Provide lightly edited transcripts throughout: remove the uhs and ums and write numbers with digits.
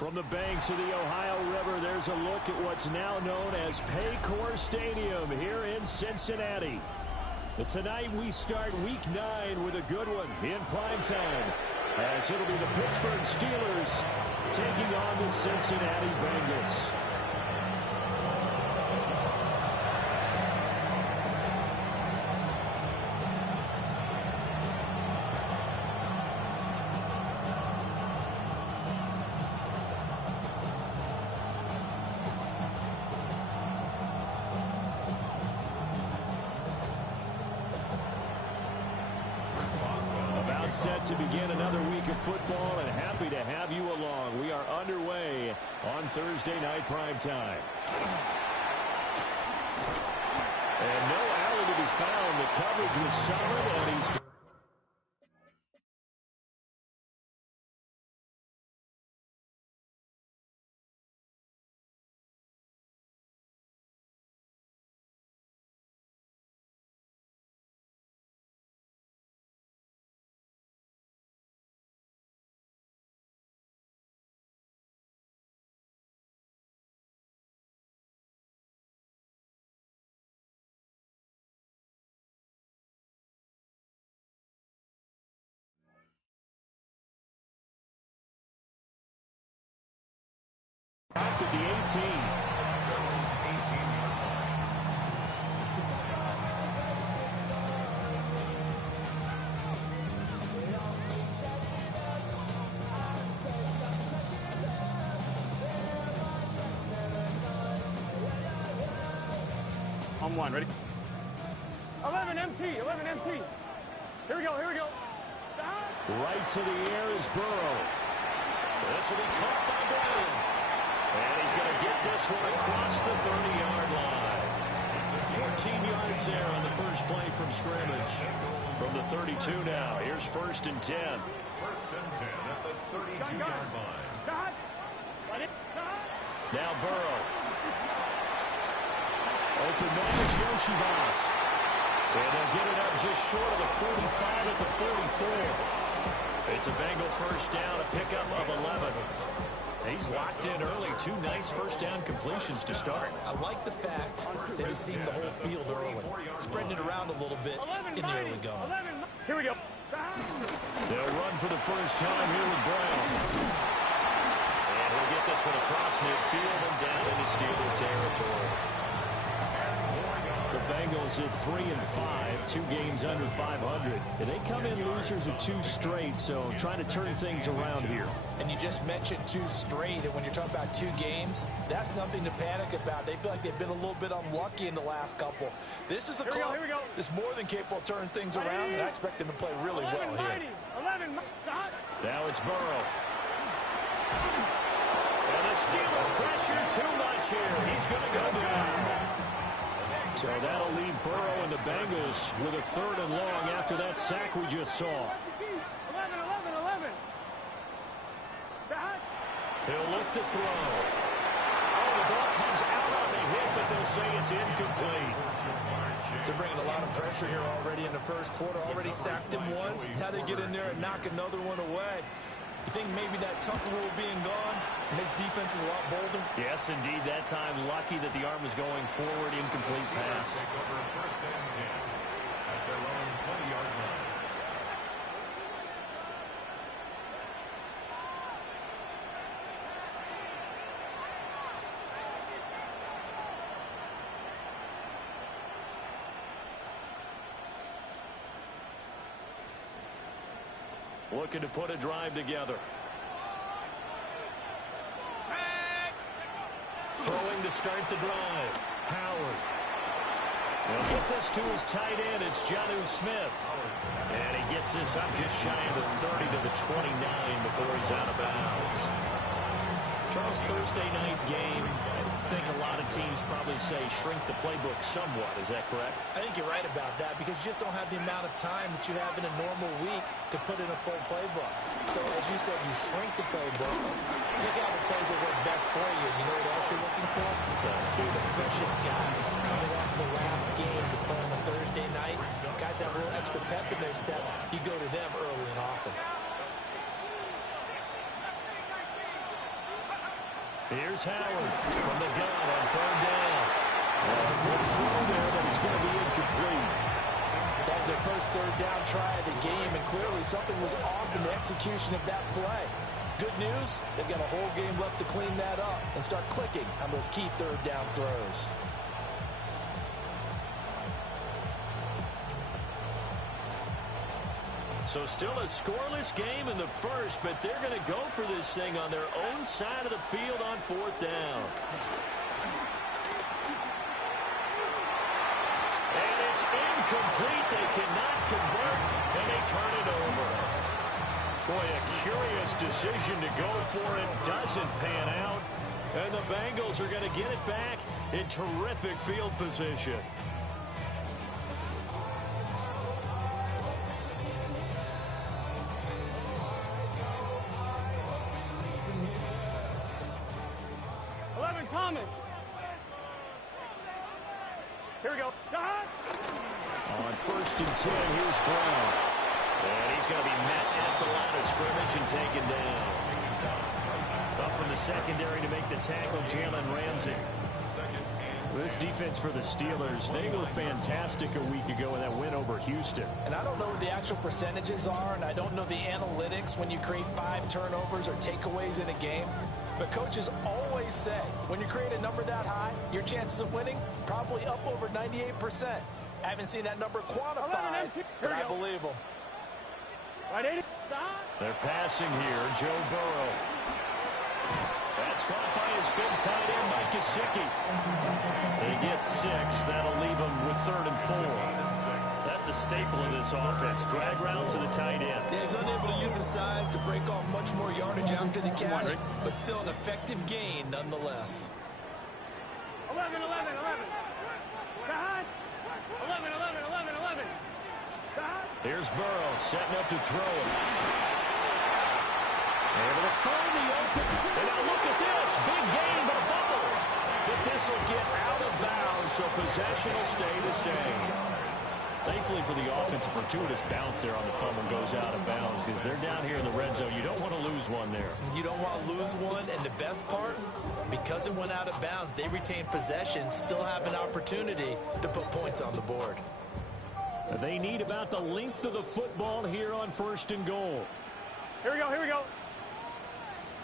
From the banks of the Ohio River, there's a look at what's now known as Paycor Stadium here in Cincinnati. But tonight we start Week 9 with a good one in primetime, as it'll be the Pittsburgh Steelers taking on the Cincinnati Bengals. Set to begin another week of football, and happy to have you along. We are underway on Thursday night primetime. And no alley to be found. The coverage was solid, and he's... Back at the 18. On one, ready? 11 MT, 11 MT. Here we go, here we go. Right to the air is Burrow. This will be caught by Brown. And he's going to get this one across the 30-yard line. 14 yards there on the first play from scrimmage. From the 32 now, here's 1st and 10. 1st and 10 at the 32-yard line. Now Burrow. Open man is Yoshibas. And they'll get it up just short of the 45 at the 44. It's a Bengal first down, a pickup of 11. He's locked in early. 2 nice first down completions to start. I like the fact that he's seen the whole field early, spreading it around a little bit in the early going. Here we go. They'll run for the first time here with Brown. And he'll get this one across midfield and down into Steeler territory. The Bengals at 3-5, 2 games under 500. And they come in losers of 2 straight, so trying to turn things around here. And you just mentioned 2 straight, and when you're talking about 2 games, that's nothing to panic about. They feel like they've been a little bit unlucky in the last couple. This is a club that's more than capable of turning things around, and I expect them to play really well here. 11, now it's Burrow. And the Steeler pressure too much here. He's going to go down. So that'll leave Burrow and the Bengals with a 3rd and long after that sack we just saw. 11. He'll look to throw. Oh, the ball comes out on the hit, but they'll say it's incomplete. They're bringing a lot of pressure here already in the first quarter. Already sacked him once. Now they get in there and knock another one away. You think maybe that Tucker rule being gone makes defenses a lot bolder? Yes, indeed. That time, lucky that the arm was going forward. Incomplete pass. Take over 1st and 10 at their own 20-yard line. Looking to put a drive together. Throwing to start the drive. Howard. He'll get this to his tight end. It's Jonnu Smith. And he gets this up just shy of the 30 to the 29 before he's out of bounds. Charles, Thursday night game, I think a lot of teams probably say shrink the playbook somewhat. Is that correct? I think you're right about that because you just don't have the amount of time that you have in a normal week to put in a full playbook. So, as you said, you shrink the playbook, pick out the plays that work best for you. You know what else you're looking for? Who are the freshest guys coming off the last game to play on a Thursday night? Guys have a little extra pep in their step. You go to them early and often. Here's Howard from the gun on third down. Good throw there, but it's going to be incomplete. That was their first third down try of the game, and clearly something was off in the execution of that play. Good news, they've got a whole game left to clean that up and start clicking on those key third down throws. So still a scoreless game in the first, but they're going to go for this thing on their own side of the field on fourth down. And it's incomplete. They cannot convert, and they turn it over. Boy, a curious decision to go for it. Doesn't pan out. And the Bengals are going to get it back in terrific field position. Thomas. Here we go. On first and 10, here's Brown. And he's going to be met at the line of scrimmage and taken down. Up from the secondary to make the tackle, Jalen Ramsey. This defense for the Steelers, they were fantastic a week ago in that win over Houston. And I don't know what the actual percentages are, and I don't know the analytics when you create 5 turnovers or takeaways in a game. But coaches always say, when you create a number that high, your chances of winning probably up over 98%. I haven't seen that number quantified, but I believe them. They're passing here, Joe Burrow. That's caught by his big tight end, Mike Gesicki. He gets 6. That'll leave him with 3rd and 4. That's a staple of this offense. Drag route to the tight end. Yeah, he's unable to use his size to break off much more yardage after the catch, but still an effective gain nonetheless. 11, 11, 11. God. 11, 11, 11, 11. God. Here's Burrow setting up to throw it. Able to find the open. And now look at this. Big gain, but a fumble. But this will get out of bounds, so possession will stay the same. Thankfully for the offense, a fortuitous bounce there on the fumble goes out of bounds because they're down here in the red zone. You don't want to lose one there. You don't want to lose one, and the best part, because it went out of bounds, they retain possession, still have an opportunity to put points on the board. They need about the length of the football here on 1st and goal. Here we go, here we go.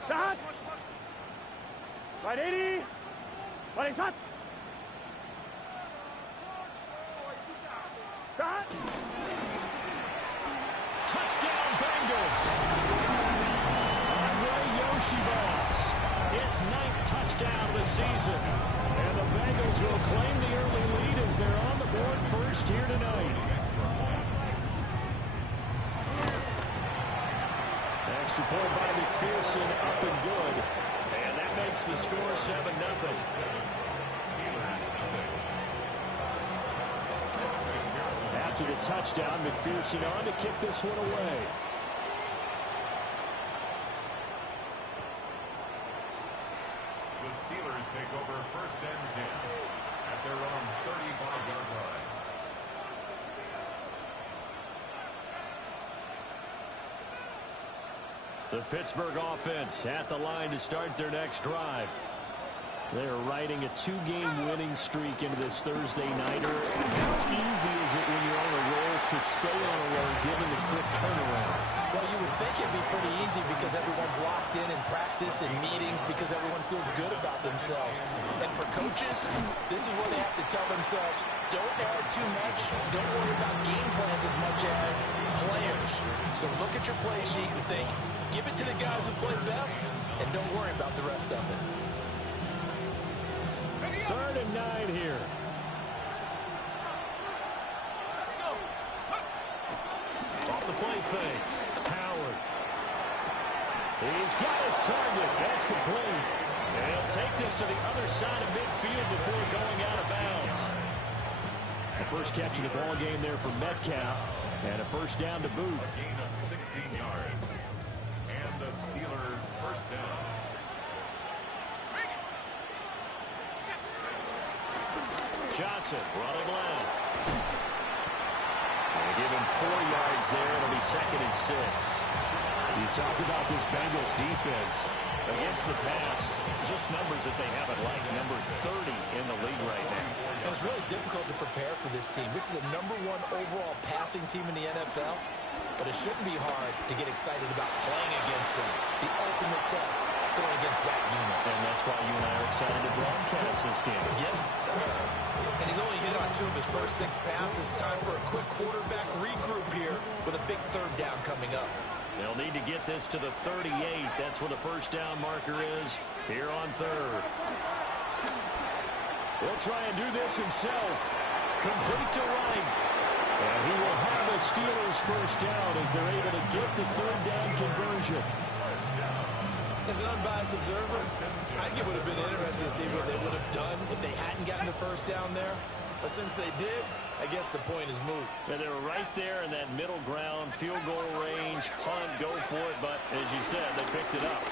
God. Right 80. Right hot. Touchdown Bengals. Andre Yoshibas, his 9th touchdown of the season. And the Bengals will claim the early lead as they're on the board first here tonight. Extra point by McPherson, up and good. And that makes the score 7-0. After the touchdown, McPherson on to kick this one away. The Steelers take over 1st and 10 at their own 35-yard line. The Pittsburgh offense at the line to start their next drive. They're riding a 2-game winning streak into this Thursday nighter. How easy is it when you're on a roll to stay on a roll given the quick turnaround? Well, you would think it'd be pretty easy because everyone's locked in practice and meetings because everyone feels good about themselves. And for coaches, this is where they have to tell themselves, don't add too much. Don't worry about game plans as much as players. So look at your play sheet and think, give it to the guys who play best, and don't worry about the rest of it. 3rd and 9 here. Off the play fake. Howard. He's got his target. That's complete. And he'll take this to the other side of midfield before going out of bounds. The first catch of the ball game there for Metcalf. And a first down to boot. A gain of 16 yards. And the Steelers first down. Johnson running left. Give him 4 yards there. It'll be 2nd and 6. You talk about this Bengals defense. Against the pass, just numbers that they haven't liked. Number 30 in the league right now. And it's really difficult to prepare for this team. This is the #1 overall passing team in the NFL, but it shouldn't be hard to get excited about playing against them. The ultimate test going against that unit. And that's why you and I are excited to broadcast this game. Yes, sir. And he's only hit on 2 of his first 6 passes. Time for a quick quarterback regroup here with a big 3rd down coming up. They'll need to get this to the 38. That's where the first down marker is here on 3rd. He'll try and do this himself. Complete to right. And he will have the Steelers first down as they're able to get the 3rd down conversion. As an unbiased observer, I think it would have been interesting to see what they would have done if they hadn't gotten the first down there. But since they did, I guess the point is moot. Yeah, they were right there in that middle ground, field goal range, punt, go for it. But as you said, they picked it up.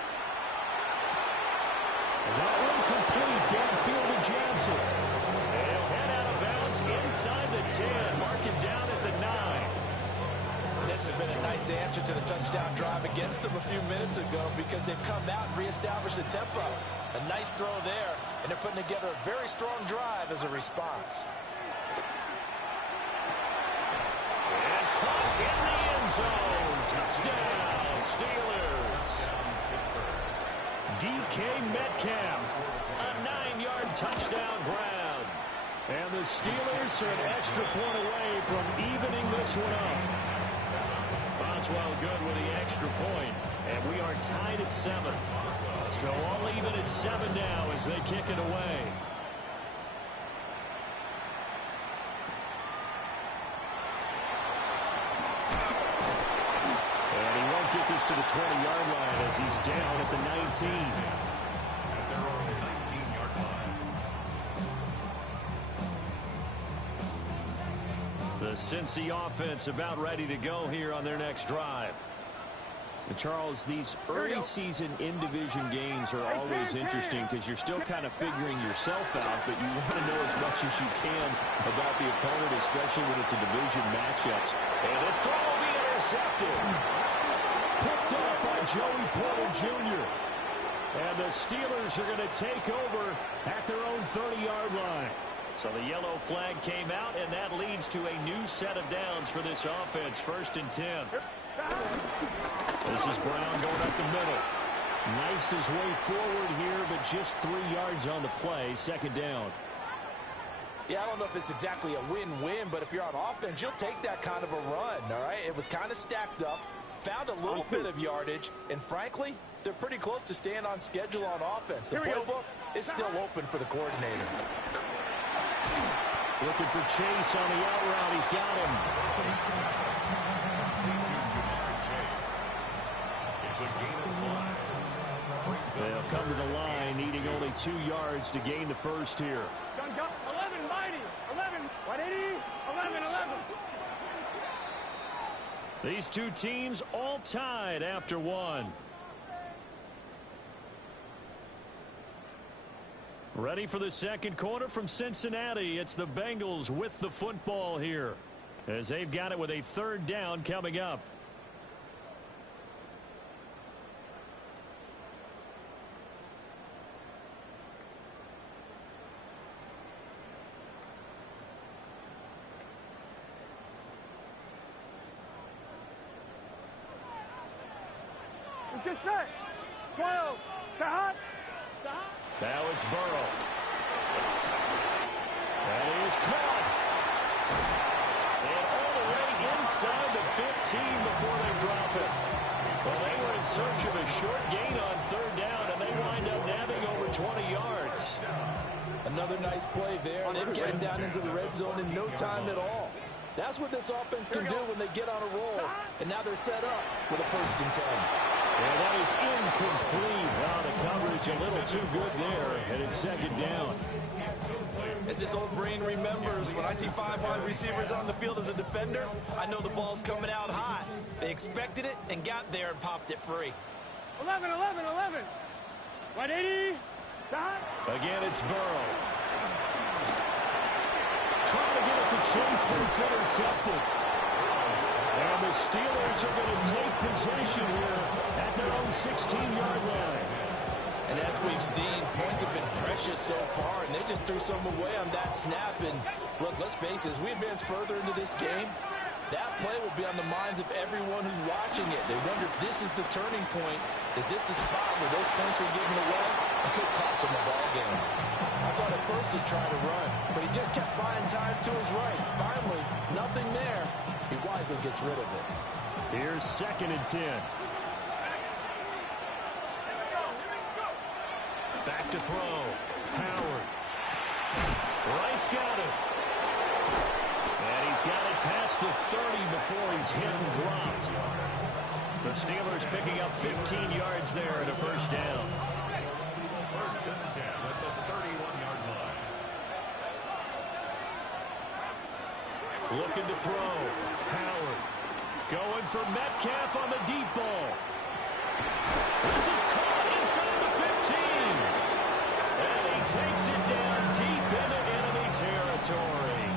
And that one complete downfield to Johnson. And he'll head out of bounds inside the 10. Mark it down at the 9. This has been a nice answer to the touchdown drive against them a few minutes ago because they've come out and reestablished the tempo. A nice throw there, and they're putting together a very strong drive as a response. And caught in the end zone. Touchdown, Steelers. DK Metcalf, a 9-yard touchdown ground. And the Steelers are an extra point away from evening this one up. Boswell good with the extra point, and we are tied at 7. So all even at 7 now as they kick it away. And he won't get this to the 20-yard line as he's down at the 19. At their own 19-yard line. The Cincy offense about ready to go here on their next drive. And Charles, these early season in-division games are always interesting because you're still kind of figuring yourself out, but you want to know as much as you can about the opponent, especially when it's a division matchups. And this throw will be intercepted. Picked up by Joey Porter Jr. And the Steelers are going to take over at their own 30-yard line. So the yellow flag came out, and that leads to a new set of downs for this offense. 1st and 10. This is Brown going up the middle. Knifes his way forward here, but just 3 yards on the play. 2nd down. Yeah, I don't know if it's exactly a win-win, but if you're on offense, you'll take that kind of a run, all right? It was kind of stacked up, found a little bit of yardage, and frankly, they're pretty close to staying on schedule on offense. The playbook is still open for the coordinator. Looking for Chase on the out route. He's got him. They'll come to the line, needing only 2 yards to gain the first here. 11, mighty. 11, 180, 11, 11. These two teams all tied after 1. Ready for the second quarter from Cincinnati. It's the Bengals with the football here as they've got it with a 3rd down coming up. Let's get set. 12. Hot. Now it's Burrow. And he is caught. And all the way inside the 15 before they drop it. Well, they were in search of a short gain on 3rd down, and they wind up nabbing over 20 yards. Another nice play there. They're getting down into the red zone in no time at all. That's what this offense can do when they get on a roll. And now they're set up with a 1st and 10. Yeah, that is incomplete. Wow, the coverage a little too good there, and it's 2nd down. As this old brain remembers, when I see 5 wide receivers on the field as a defender, I know the ball's coming out hot. They expected it and got there and popped it free. 11, 11, 11. 180. Again, it's Burrow. Trying to get it to Chase, but it's intercepted. And the Steelers are going to take possession here at their own 16-yard line. And as we've seen, points have been precious so far, and they just threw some away on that snap. And look, let's face it, as we advance further into this game, that play will be on the minds of everyone who's watching it. They wonder if this is the turning point. Is this the spot where those points are given away? It could cost them a ball game. I thought at first he'd try to run, but he just kept buying time to his right. Finally, nothing there. He wisely gets rid of it. Here's 2nd and 10. Back to throw. Howard. Wright's got it. And he's got it past the 30 before he's hit and dropped. The Steelers picking up 15 yards there at a first down. 1st and 10 at the 31-yard line. Looking to throw. Howard. Going for Metcalf on the deep ball. This is caught inside the 15. And he takes it down deep into enemy territory.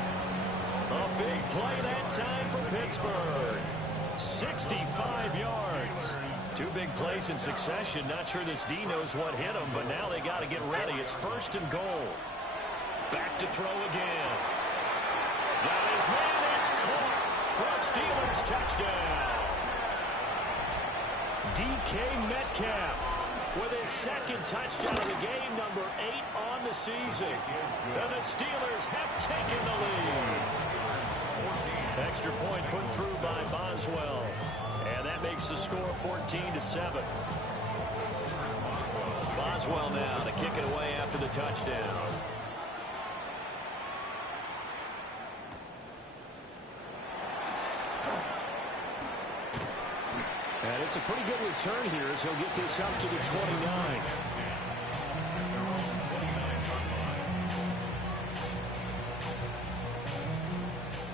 A big play that time for Pittsburgh. 65 yards. 2 big plays in succession. Not sure this D knows what hit him, but now they got to get ready. It's 1st and goal. Back to throw again. Got his man. It's caught for a Steelers touchdown. DK Metcalf with his 2nd touchdown of the game, number 8 on the season. And the Steelers have taken the lead. Extra point put through by Boswell. And that makes the score 14-7. Boswell now to kick it away after the touchdown. And it's a pretty good return here as he'll get this up to the 29.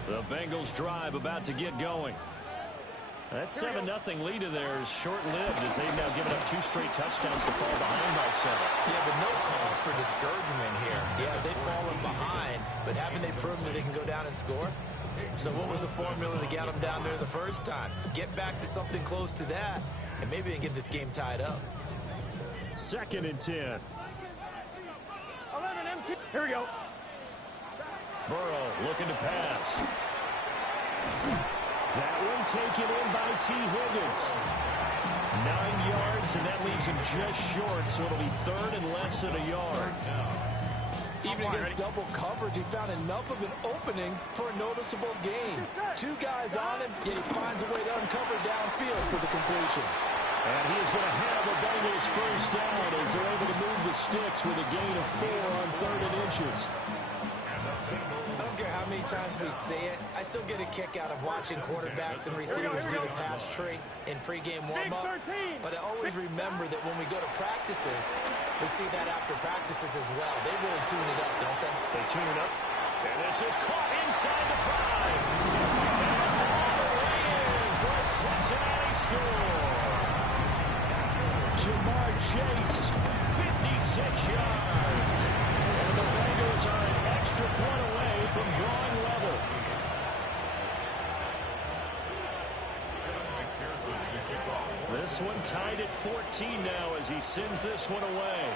The Bengals drive about to get going. That 7-0 lead of theirs short-lived as they've now given up 2 straight touchdowns to fall behind by 7. Yeah, but no cause for discouragement here. Yeah, they've fallen behind, but haven't they proven that they can go down and score? So what was the formula to get them down there the first time? Get back to something close to that, and maybe they can get this game tied up. 2nd and 10. 11 MT. Here we go. Burrow looking to pass. That one taken in by T. Higgins. 9 yards, and that leaves him just short, so it'll be 3rd and less than a yard. Even against double coverage, he found enough of an opening for a noticeable gain. 2 guys on him, yet he finds a way to uncover downfield for the completion. And he is going to have a Bengals first down as they're able to move the sticks with a gain of 4 on 3rd and inches. I don't care how many times we see it, I still get a kick out of watching quarterbacks and receivers do the pass tree in pregame warm-up. But I always remember that when we go to practices, we see that after practices as well. They really tune it up, don't they? They tune it up. And this is caught inside the 5. And all the way in for a Cincinnati score. Jamar Chase, 56 yards. And the Bengals are an extra point away from drawing level. This one tied at 14 now as he sends this one away.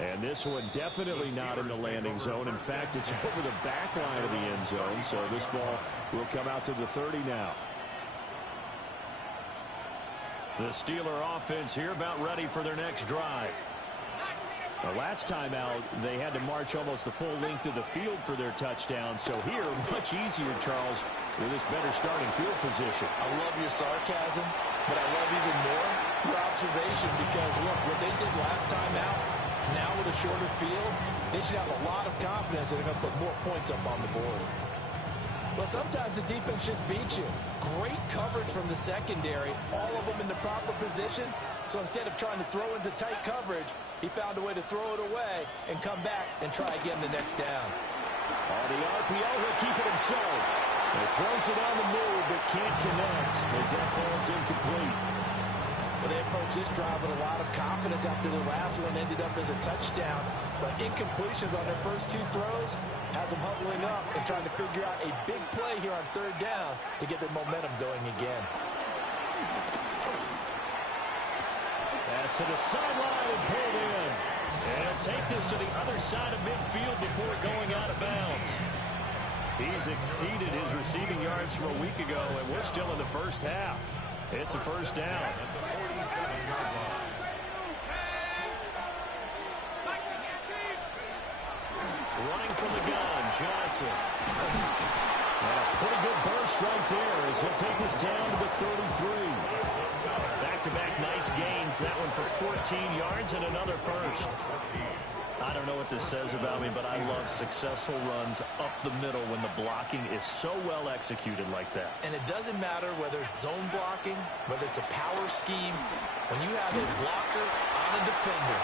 and this one definitely not in the landing zone. In fact, it's over the back line of the end zone, so this ball will come out to the 30 now. The Steeler offense here about ready for their next drive. The last time out, they had to march almost the full length of the field for their touchdown. So here, much easier, Charles, with this better starting field position. I love your sarcasm, but I love even more your observation because, look, what they did last time out, now with a shorter field, they should have a lot of confidence that they're going to put more points up on the board. Well, sometimes the defense just beats you. Great coverage from the secondary, all of them in the proper position. So instead of trying to throw into tight coverage, he found a way to throw it away and come back and try again the next down. On the RPO, he'll keep it himself. He throws it on the move, but can't connect as that falls incomplete. Well, they approached this drive with a lot of confidence after the last one ended up as a touchdown. But incompletions on their first two throws has them huddling up and trying to figure out a big play here on third down to get their momentum going again. Pass to the sideline and pulled in. And he'll take this to the other side of midfield before going out of bounds. He's exceeded his receiving yards from a week ago, and we're still in the first half. It's a first down. Running from the gun, Johnson. And a pretty good burst right there as he'll take this down to the 33. Back-to-back nice gains. That one for 14 yards and another first. I don't know what this says about me, but I love successful runs up the middle when the blocking is so well executed like that. And it doesn't matter whether it's zone blocking, whether it's a power scheme. When you have a blocker on a defender,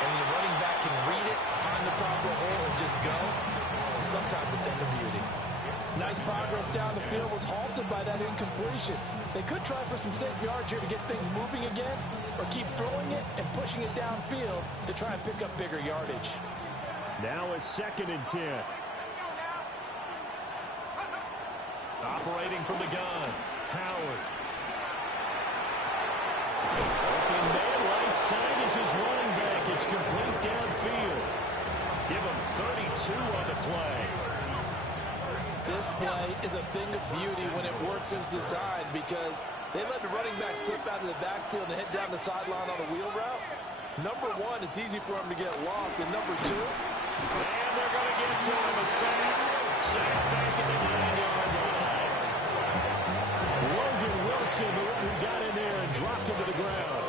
and your running back can read it, find the proper hole, and just go, sometimes a thing of beauty. Nice progress down the field was halted by that incompletion. They could try for some safe yards here to get things moving again, or keep throwing it and pushing it downfield to try and pick up bigger yardage. Now a 2nd and 10. Operating from the gun, Howard. Open man right side is his running back. It's complete downfield. Give him 32 on the play. This play is a thing of beauty when it works as designed because they let the running back slip out of the backfield and head down the sideline on a wheel route. Number one, it's easy for him to get lost. And number two, and they're going to get to him. A sack. Sack back at the 9-yard line. Logan Wilson, the one who got in there and dropped him to the ground.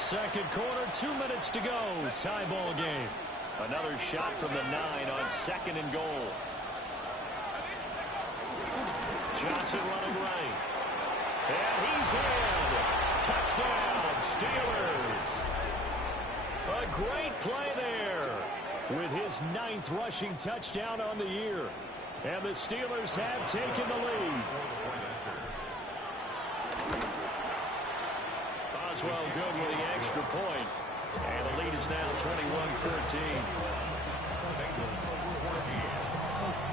Second quarter, 2 minutes to go. Tie ball game. Another shot from the 9 on 2nd and goal. Johnson running right. And he's in. Touchdown, Steelers. A great play there. With his 9th rushing touchdown on the year. And the Steelers have taken the lead. Boswell good with the extra point. And the lead is now 21-14.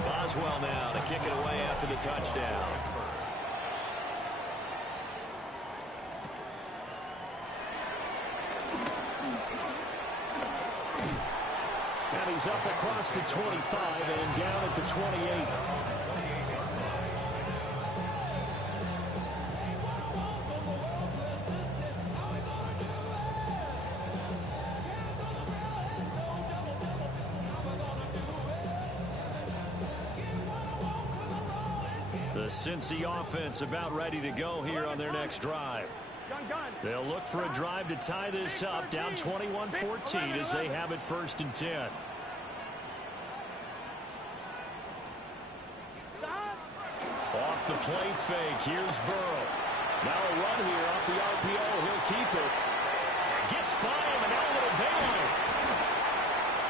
Boswell now to kick it away after the touchdown. And he's up across the 25 and down at the 28. The Cincy offense about ready to go here on their next drive. They'll look for a drive to tie this up, down 21-14 as they have it 1st and 10. Off the play fake, here's Burrow. Now a run here off the RPO, he'll keep it. Gets by him, and now a little daylight.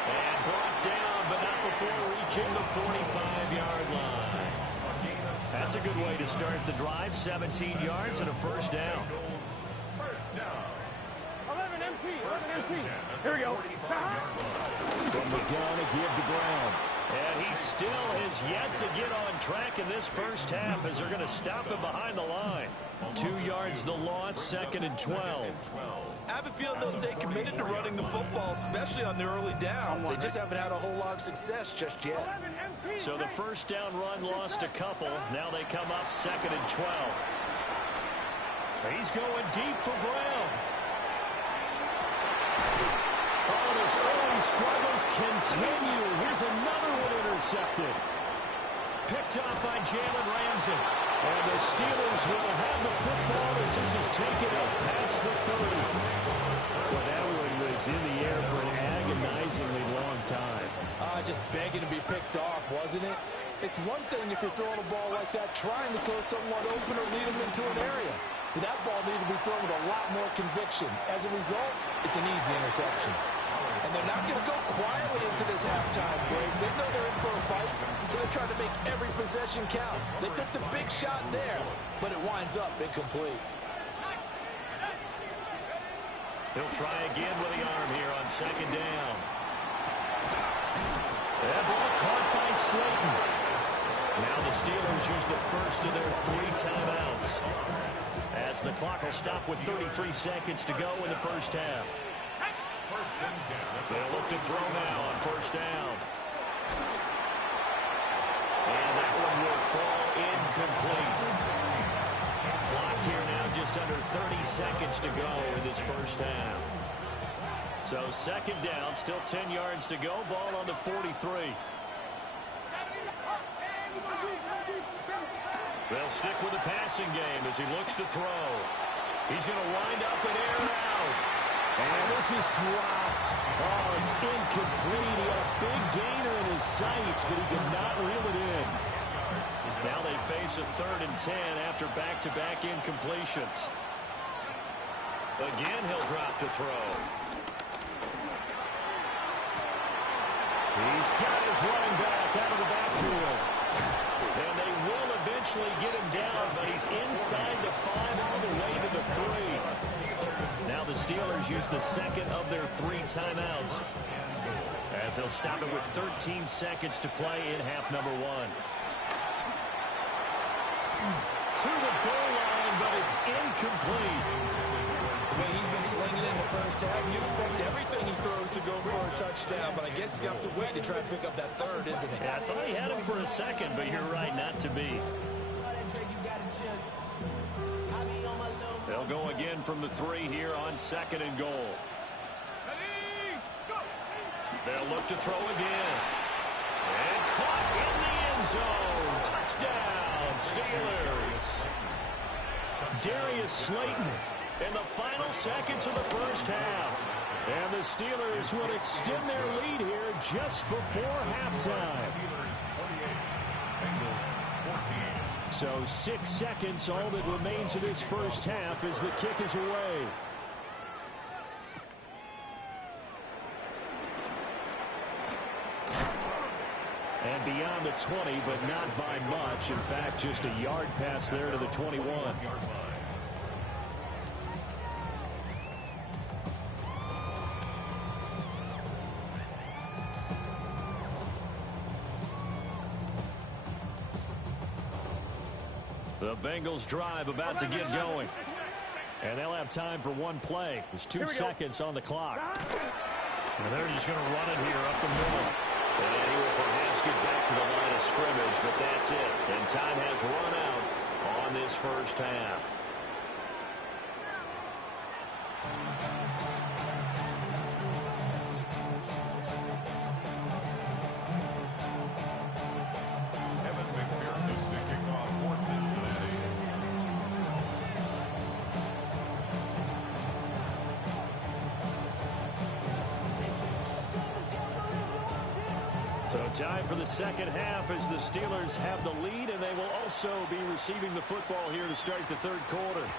And brought down, but not before reaching the 45-yard line. That's a good way to start the drive. 17 yards and a first down. 11 MT. Here we go. From the gun to give to Brown. And he still has yet to get on track in this first half as they're going to stop him behind the line. 2 yards the loss, 2nd and 12. I have a feeling they'll stay committed to running the football, especially on the early downs. They just haven't had a whole lot of success just yet. So the first down run lost a couple. Now they come up 2nd and 12. He's going deep for Brown. Oh, his early struggles continue. Here's another one intercepted. Picked up by Jalen Ramsey. And the Steelers will have the football as this is taken up past the 30. Well, that one was in the air for an agonizingly long time. just begging to be picked off, wasn't it? It's one thing if you're throwing a ball like that, trying to throw someone open or lead them into an area. But that ball needed to be thrown with a lot more conviction. As a result, it's an easy interception. And they're not going to go quietly into this halftime break. They know they're in for a fight, so they're trying to make every possession count. They took the big shot there, but it winds up incomplete. He'll try again with the arm here on second down. That ball caught by Slayton. Now the Steelers use the first of their 3 timeouts, as the clock will stop with 33 seconds to go in the first half. They'll look to throw now on first down. And that one will fall incomplete. Clock here now just under 30 seconds to go in this first half. So second down, still 10 yards to go. Ball on the 43. They'll stick with the passing game as he looks to throw. He's going to wind up and air it out. And this is dropped. Oh, it's incomplete. He had a big gainer in his sights, but he could not reel it in. Now they face a 3rd and 10 after back-to-back incompletions. Again, he'll drop to throw. He's got his running back out of the backfield. And they will eventually get him down, but he's inside the 5 all the way to the 3. Now the Steelers use the second of their 3 timeouts, as they'll stop it with 13 seconds to play in half number 1. To the goal line, but it's incomplete. The way he's been slinging in the first half, you expect everything he throws to go for a touchdown, but I guess he's got to wait to try and pick up that 3rd, isn't he? Yeah, I thought he had him for a second, but you're right, not to be. They'll go again from the 3 here on 2nd and goal. They'll look to throw again. And caught in the end zone. Touchdown, Steelers. Darius Slayton in the final seconds of the first half. And the Steelers will extend their lead here just before halftime. So 6 seconds, all that remains of this first half as the kick is away. And beyond the 20, but not by much. In fact, just a yard pass there to the 21. The Bengals drive about to get going. And they'll have time for one play. There's 2 seconds on the clock. And they're just going to run it here up the middle. And he will perhaps get back to the line of scrimmage, but that's it. And time has run out on this first half. So time for the second half as the Steelers have the lead, and they will also be receiving the football here to start the 3rd quarter.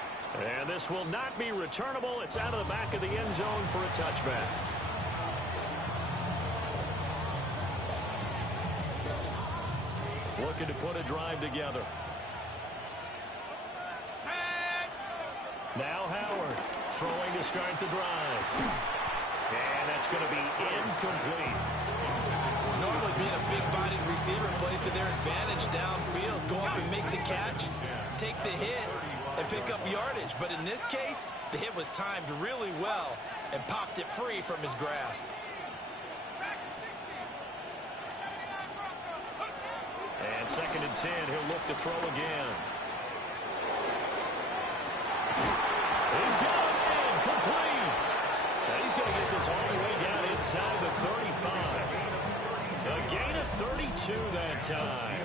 And this will not be returnable. It's out of the back of the end zone for a touchback. Looking to put a drive together. Now Howard throwing to start the drive. And that's going to be incomplete. Normally being a big-bodied receiver plays to their advantage downfield. Go up and make the catch, take the hit, and pick up yardage. But in this case, the hit was timed really well and popped it free from his grasp. And 2nd and 10, he'll look to throw again. He's got it in, complete. And he's going to get this all the way down inside the 35. A gain of 32 that time.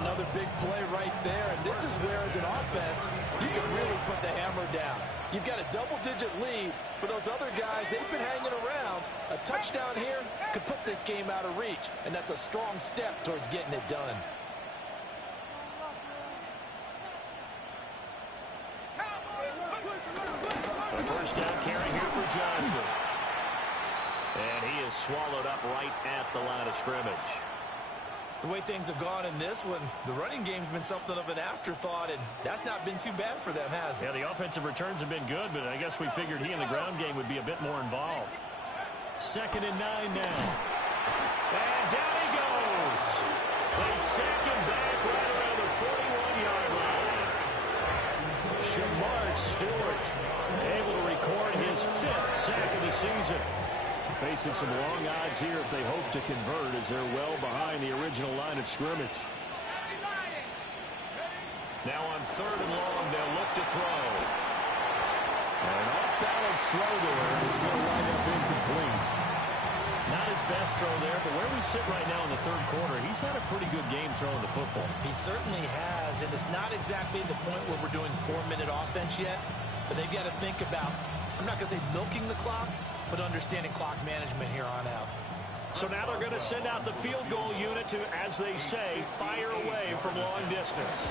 Another big play right there, and this is where, as an offense, you can really put the hammer down. You've got a double-digit lead, but those other guys, they've been hanging around. A touchdown here could put this game out of reach, and that's a strong step towards getting it done. A first down carry here for Johnson. And he is swallowed up right at the line of scrimmage. The way things have gone in this one, the running game's been something of an afterthought, and that's not been too bad for them, has it? Yeah, the offensive returns have been good, but I guess we figured he in the ground game would be a bit more involved. 2nd and 9 now. And down he goes. They sack him back right around the 41-yard line. Shamar Stewart able to record his 5th sack of the season. Facing some long odds here if they hope to convert, as they're well behind the original line of scrimmage. Now on 3rd and long, they'll look to throw. An off-balance throw there. It's going to wind up incomplete. Not his best throw there, but where we sit right now in the 3rd quarter, he's had a pretty good game throwing the football. He certainly has, and it's not exactly the point where we're doing 4-minute offense yet, but they've got to think about, I'm not going to say milking the clock, but understanding clock management here on out. So now they're going to send out the field goal unit to, as they say, fire away from long distance.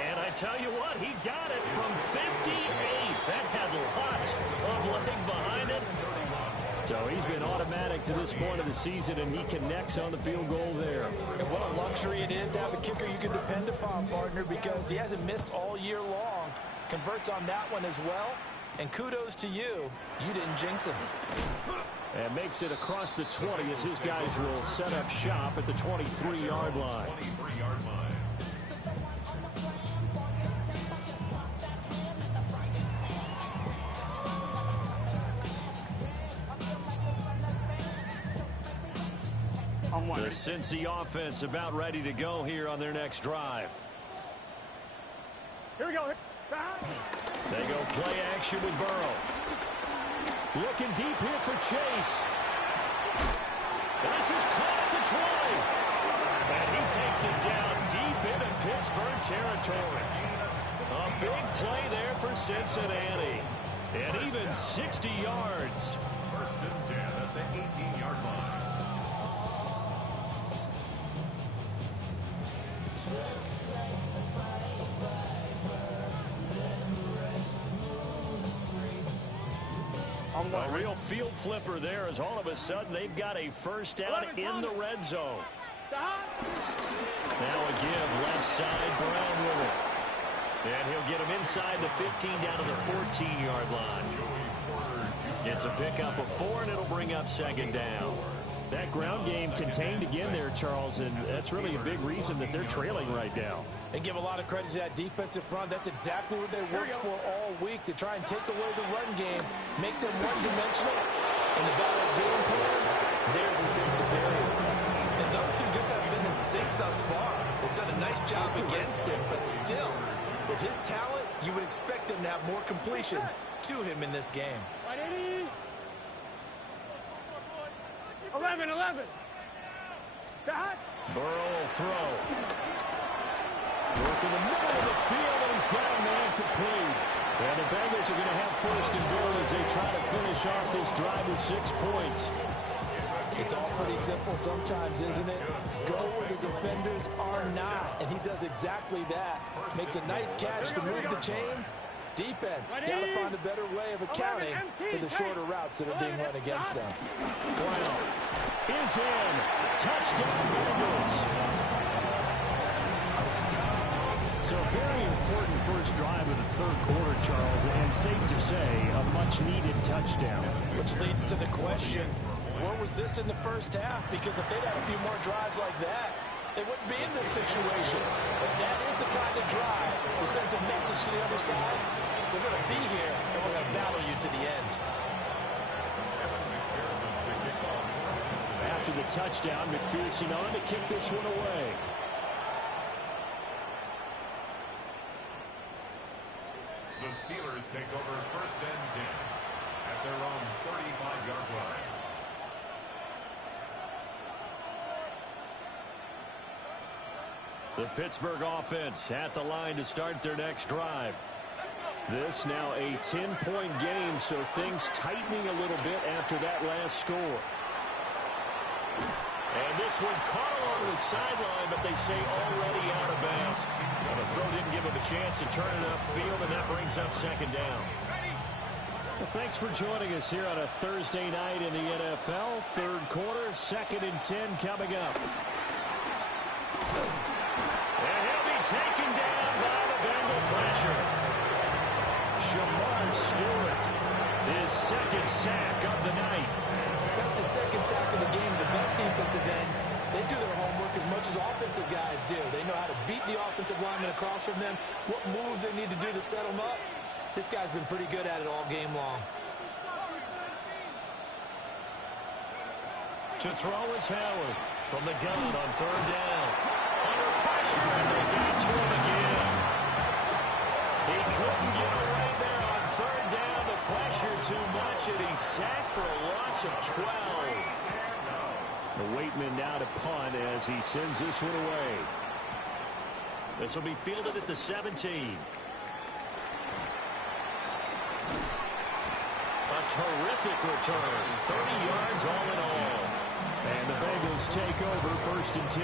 And I tell you what, he got it from 58. That had lots of leg behind it. So he's been automatic to this point of the season, and he connects on the field goal there. And what a luxury it is to have a kicker you can depend upon, partner, because he hasn't missed all year long. Converts on that one as well. And kudos to you. You didn't jinx him. And makes it across the 20 as his guys will set up shop at the 23-yard line. 23-yard line. The Cincy offense about ready to go here on their next drive. Here we go. They go play action with Burrow. Looking deep here for Chase. This is caught at the 20. And he takes it down deep into Pittsburgh territory. A big play there for Cincinnati. And even 60 yards. 1st and 10 at the 18-yard line. A real field flipper there, as all of a sudden they've got a first down in the red zone. Now a give left side, Brown with it. And he'll get him inside the 15 down to the 14-yard line. It's a pickup of 4, and it'll bring up 2nd down. That ground game contained again there, Charles, and that's really a big reason that they're trailing right now. They give a lot of credit to that defensive front. That's exactly what they worked for all week, to try and take away the run game, make them one-dimensional. In the battle of game plans, theirs has been superior. And those two just haven't been in sync thus far. They've done a nice job against him, but still, with his talent, you would expect them to have more completions to him in this game. 11. Burrow will throw. Work in the middle of the field, and he's got a man complete. And the Bengals are going to have 1st and goal as they try to finish off this drive with 6 points. It's all pretty simple sometimes, isn't it? Go where the defenders are not, and he does exactly that. Makes a nice catch to move the chains. Defense, got to find a better way of accounting for the shorter routes that are being run against them. Brown is in. Touchdown, Bengals. So a very important first drive of the 3rd quarter, Charles, and safe to say, a much-needed touchdown. Which leads to the question, where was this in the first half? Because if they'd had a few more drives like that, they wouldn't be in this situation. But that is the kind of drive that sends a message to the other side. We're going to be here, and we're going to battle you to the end. After the touchdown, McPherson on to kick this one away. The Steelers take over 1st and 10 at their own 35-yard line. The Pittsburgh offense at the line to start their next drive. This now a 10-point game, so things tightening a little bit after that last score. And this one caught along the sideline, but they say already out of bounds. And the throw didn't give him a chance to turn it upfield, and that brings up 2nd down. Well, thanks for joining us here on a Thursday night in the NFL. 3rd quarter, 2nd and 10 coming up. second sack of the night. That's the second sack of the game. The best defensive ends, they do their homework as much as offensive guys do. They know how to beat the offensive lineman across from them, what moves they need to do to set them up. This guy's been pretty good at it all game long. To throw is Howard from the gun on third down. Under pressure, and they got to him again. He couldn't get away there on third down. The pressure too much, and he's sacked for a loss of 12. The Waitman now to punt as he sends this one away. This will be fielded at the 17. A terrific return. 30 yards all in all. And the Bengals take over 1st and 10.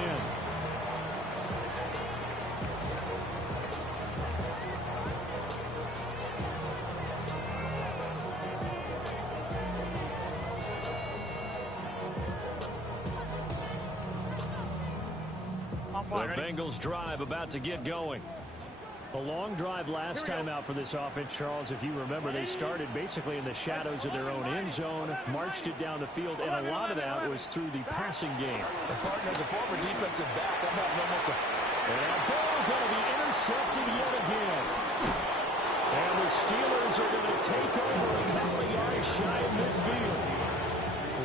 The Bengals drive about to get going. A long drive last time out for this offense, Charles. If you remember, they started basically in the shadows of their own end zone, marched it down the field, and a lot of that was through the passing game. The partner is a former defensive back. I'm having almost a... And that ball going to be intercepted yet again. And the Steelers are going to take over a couple of yards shy of midfield.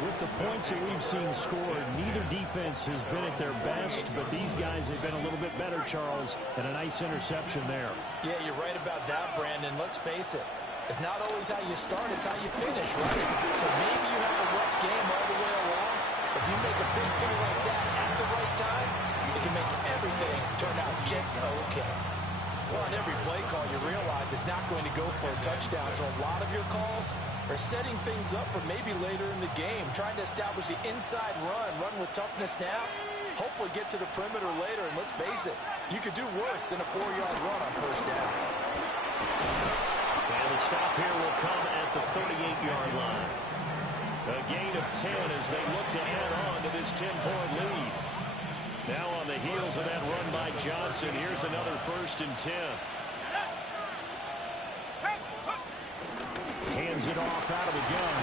With the points that we've seen scored, neither defense has been at their best, but these guys have been a little bit better, Charles, and a nice interception there. Yeah, you're right about that, Brandon. Let's face it. It's not always how you start, it's how you finish, right? So maybe you have a rough game all the way along. If you make a big play like that at the right time, it can make everything turn out just okay. Well, on every play call, you realize it's not going to go for a touchdown, so a lot of your calls are setting things up for maybe later in the game, trying to establish the inside run with toughness now, hopefully get to the perimeter later, and let's face it, you could do worse than a 4-yard run on first down. And the stop here will come at the 38-yard line. A gain of 10 as they look to add on to this 10-point lead. Now on the heels of that run by Johnson, here's another 1st and 10. Hands it off out of the gun.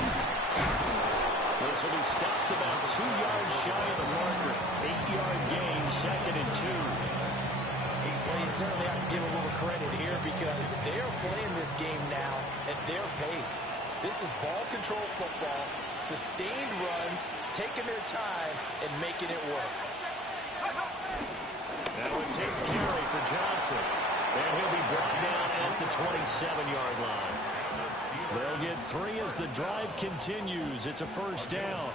This will be stopped about 2 yards shy of the marker. 8-yard gain, 2nd and 2. Well, you certainly have to give a little credit here because they are playing this game now at their pace. This is ball control football, sustained runs, taking their time, and making it work. Now a take carry for Johnson. And he'll be brought down at the 27-yard line. They'll get 3 as the drive continues. It's a 1st down.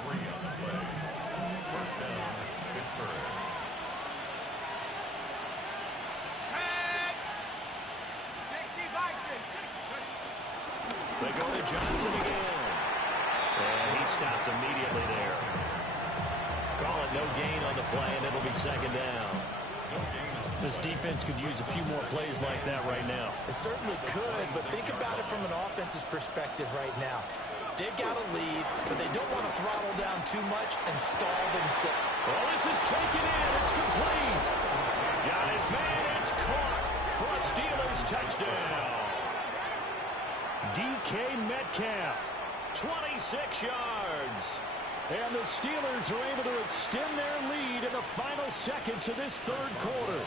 They go to Johnson again. And he stopped immediately there. Call it no gain on the play, and it'll be 2nd down. This defense could use a few more plays like that right now. It certainly could, but think about it from an offense's perspective right now. They've got a lead, but they don't want to throttle down too much and stall themselves. Well, this is taken in. It's complete. Got his man. It's caught for a Steelers touchdown. DK Metcalf, 26 yards. and the Steelers are able to extend their lead in the final seconds of this 3rd quarter.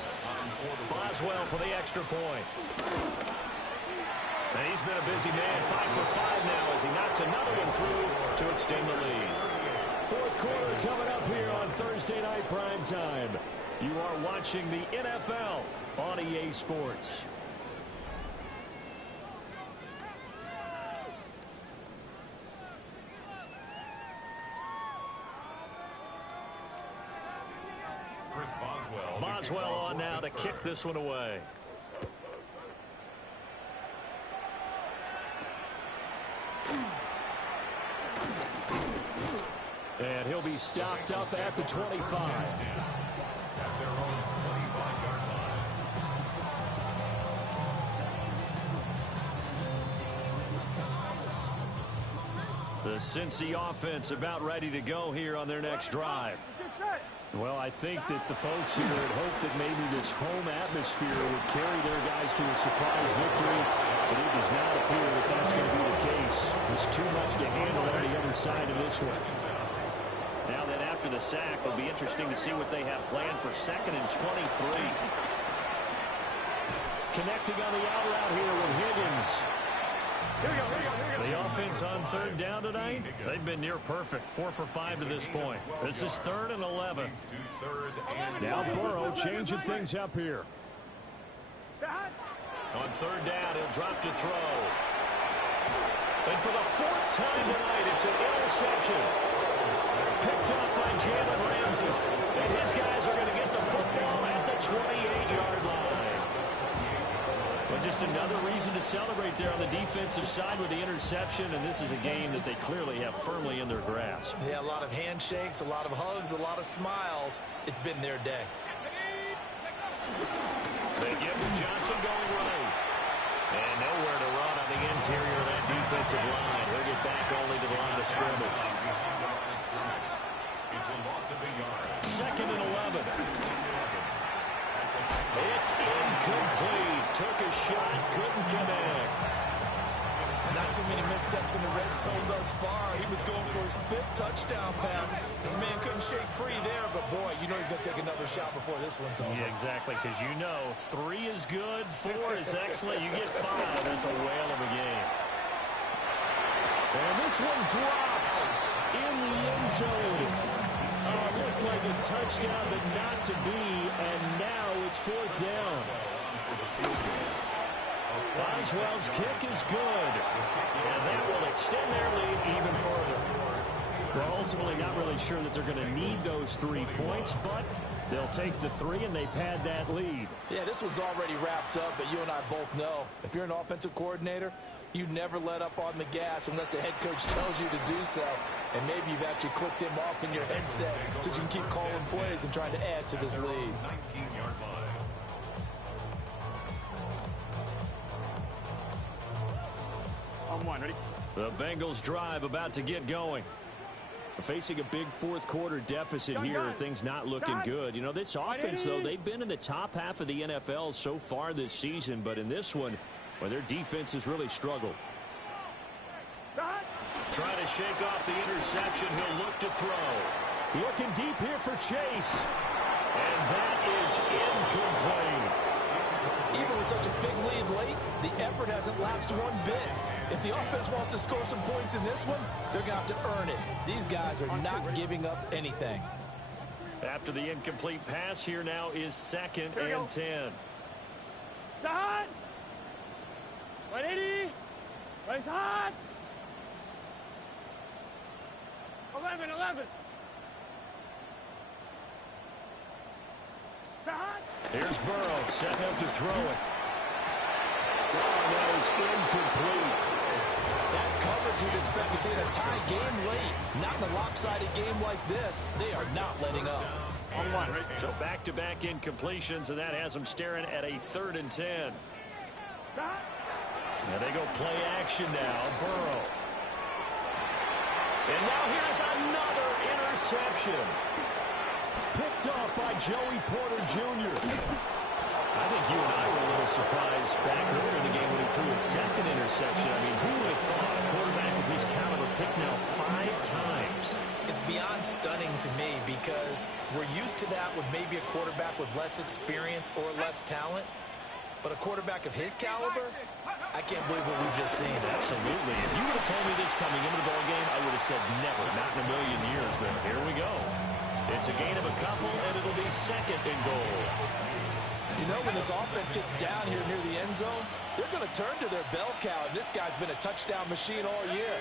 Boswell for the extra point. And he's been a busy man, 5 for 5 now as he knocks another one through to extend the lead. 4th quarter coming up here on Thursday Night Prime Time. You are watching the NFL on EA Sports. Boswell on now to kick this one away. And he'll be stopped up at the 25. The Cincy offense about ready to go here on their next drive. Well, I think that the folks here had hoped that maybe this home atmosphere would carry their guys to a surprise victory, but it does not appear that that's going to be the case. The just too much to handle on the other side of this one. Now that after the sack, it'll be interesting to see what they have planned for 2nd and 23. Connecting on the out route here with Higgins. Here we go. The offense on 3rd down tonight, they've been near perfect. 4 for 5 to this point. This is 3rd and 11. Now Burrow changing things up here. On 3rd down, he'll drop to throw. And for the 4th time tonight, it's an interception. Picked up by Jalen Ramsey. And his guys are going to get the football at the 28-yard line. But just another reason to celebrate there on the defensive side with the interception, and this is a game that they clearly have firmly in their grasp. Yeah, a lot of handshakes, a lot of hugs, a lot of smiles. It's been their day. They give to Johnson going right. And nowhere to run on the interior of that defensive line. He'll get back only to the line of scrimmage. It's a loss of a yard. 2nd and 11. It's incomplete. Took a shot, couldn't connect. Not too many missteps in the red zone thus far. He was going for his 5th touchdown pass. His man couldn't shake free there, but boy, you know he's going to take another shot before this one's over. Yeah, exactly, because you know 3 is good, 4 is excellent. You get 5, that's a whale of a game. And this one dropped in the end zone. Looked like a touchdown, but not to be, and now it's 4th down. Boswell's kick is good, and that will extend their lead even further. Well, ultimately not really sure that they're going to need those 3 points, but they'll take the 3 and they pad that lead. Yeah, this one's already wrapped up, but you and I both know if you're an offensive coordinator, you never let up on the gas unless the head coach tells you to do so. And maybe you've actually clicked him off in your headset so you can keep calling plays and trying to add to this lead. 19-yard line. On 1, ready? The Bengals drive about to get going. Facing a big 4th quarter deficit here, things not looking good. You know, this offense, though, they've been in the top half of the NFL so far this season, but in this one, well, their defense has really struggled. Trying to shake off the interception. He'll look to throw. Looking deep here for Chase. And that is incomplete. Even with such a big lead late, the effort hasn't lapsed one bit. If the offense wants to score some points in this one, they're going to have to earn it. These guys are not giving up anything. After the incomplete pass, here now is 2nd and 10. Hot! 180! Race hot! 11. Hot! Here's Burrow, set up to throw it. Oh, that is incomplete. That's coverage you'd expect to see in a tie game late. Not in a lopsided game like this. They are not letting up. On 1, right? So back-to-back incompletions, and that has them staring at a 3rd and 10. And they go play action now. Burrow. And now here's another interception. Picked off by Joey Porter Jr. I think you and I were a little surprised back earlier in the game when he threw his 2nd interception. I mean, who would have thought a quarterback of his caliber picked now 5 times? It's beyond stunning to me because we're used to that with maybe a quarterback with less experience or less talent. But a quarterback of his caliber, I can't believe what we've just seen. Absolutely. If you would have told me this coming into the ballgame, I would have said never, not in a million years. But here we go. It's a gain of a couple, and it'll be 2nd and goal. You know, when this offense gets down here near the end zone, they're going to turn to their bell cow, and this guy's been a touchdown machine all year.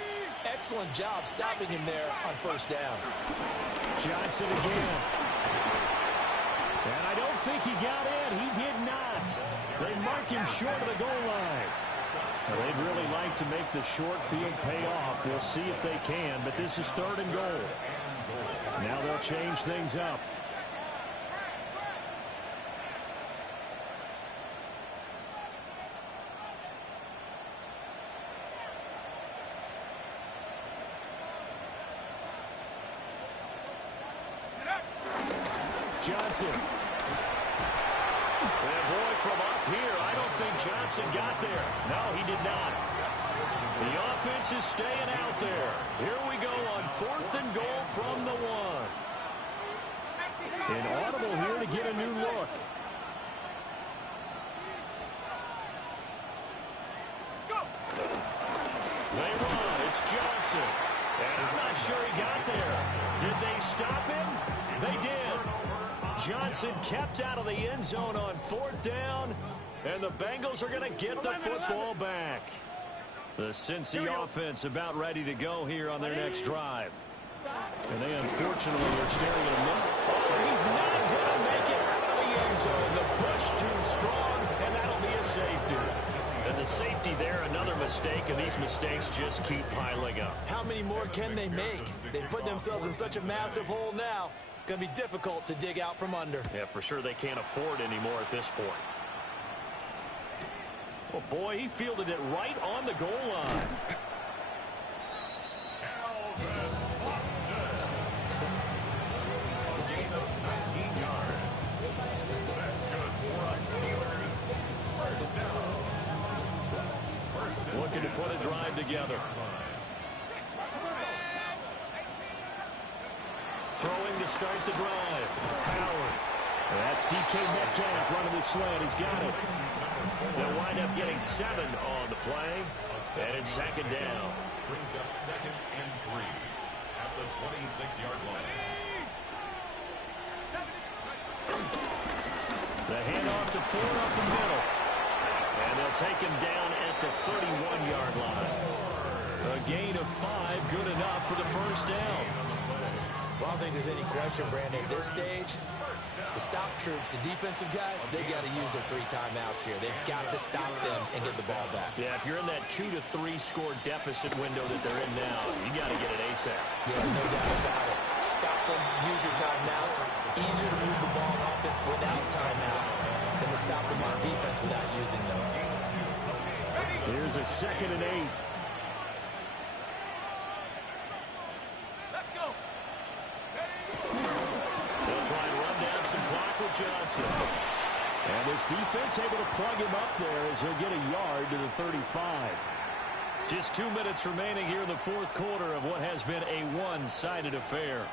Excellent job stopping him there on 1st down. Johnson again. And I don't think he got in. He did not. They mark him short of the goal line. Well, they'd really like to make the short field pay off. We'll see if they can, but this is 3rd and goal. Now they'll change things up. Johnson. And boy, from up here, I don't think Johnson got there. No, he did not. The offense is staying out there. Here we go on 4th and goal from the 1. An audible here to get a new look. They run. It's Johnson. And I'm not sure he got there. Did they stop him? They did. Johnson kept out of the end zone on 4th down. And the Bengals are going to get the football back. The Cincy offense about ready to go here on their next drive. And they unfortunately are staring at a minute. Oh, he's not going to make it out of the end zone. The push too strong, and that'll be a safety. And the safety there, another mistake, and these mistakes just keep piling up. How many more can they make? They put themselves in such a massive hole now. Going to be difficult to dig out from under. Yeah, for sure they can't afford anymore at this point. Oh, boy, he fielded it right on the goal line. A gain of 19 yards. That's good for us Steelers. First down. Looking to put a drive together. Throwing to start the drive. Howard. That's DK Metcalf running the slant. He's got it. They'll wind up getting 7 on the play. And it's 2nd down. Brings up 2nd and 3 at the 26-yard line. The handoff to Ford up the middle. And they'll take him down at the 31-yard line. A gain of 5, good enough for the first down. Well, I don't think there's any question, Brandon, at this stage, the stop troops, the defensive guys, they got to use their 3 timeouts here. They've got to stop them and get the ball back. Yeah, if you're in that 2 to 3 score deficit window that they're in now, you got to get it ASAP. Yeah, no doubt about it. Stop them, use your timeouts. Easier to move the ball on offense without timeouts than to stop them on defense without using them. Here's a 2nd and 8. Johnson. And this defense able to plug him up there as he'll get a yard to the 35. Just 2 minutes remaining here in the 4th quarter of what has been a one-sided affair.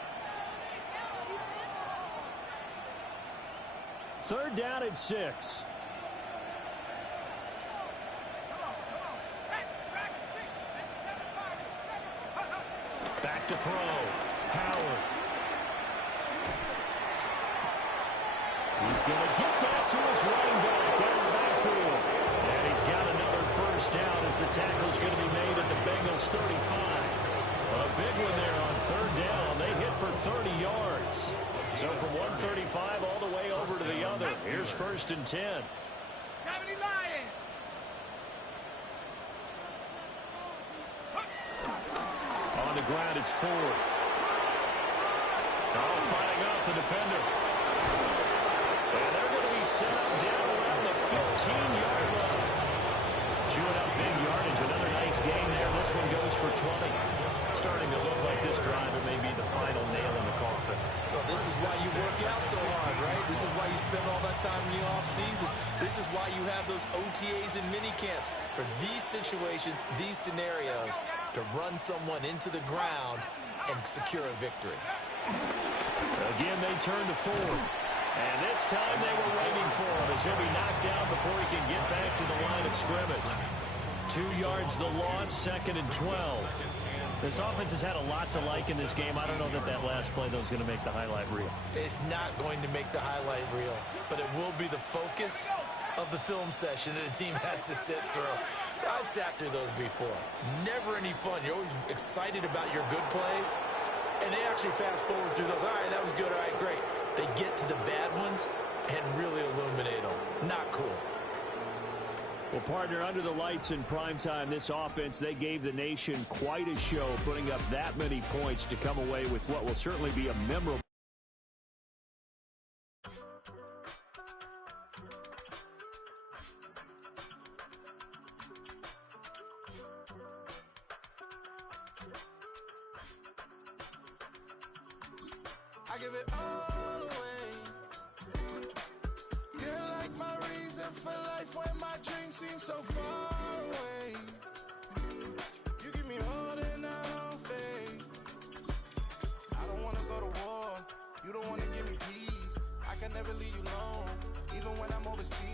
3rd down and 6. Back to throw. Howard. He's going to get that to his running back out of the backfield. And he's got another first down as the tackle's going to be made at the Bengals 35. A big one there on 3rd down. They hit for 30 yards. So from 135 all the way over to the other. Here's 1st and 10. 70 Lions. On the ground, it's Ford. Oh, fighting off the defender. And they're going to be set up down around the 15-yard line. Chewing up big yardage. Another nice gain there. This one goes for 20. Starting to look like this drive, it may be the final nail in the coffin. Well, this is why you work out so hard, right? This is why you spend all that time in the offseason. This is why you have those OTAs and mini camps. For these situations, these scenarios, to run someone into the ground and secure a victory. Again, they turn to Ford. And this time they were waiting for him as he'll be knocked down before he can get back to the line of scrimmage. 2 yards the loss, 2nd and 12. This offense has had a lot to like in this game. I don't know that last play, though, is going to make the highlight reel. It's not going to make the highlight reel, but it will be the focus of the film session that the team has to sit through. I've sat through those before. Never any fun. You're always excited about your good plays, and they actually fast forward through those. All right, that was good. All right, great. They get to the bad ones and really illuminate them. Not cool. Well, partner, under the lights in primetime, this offense, they gave the nation quite a show, putting up that many points to come away with what will certainly be a memorable. I give it all away. You're like my reason for life when my dreams seem so far away. see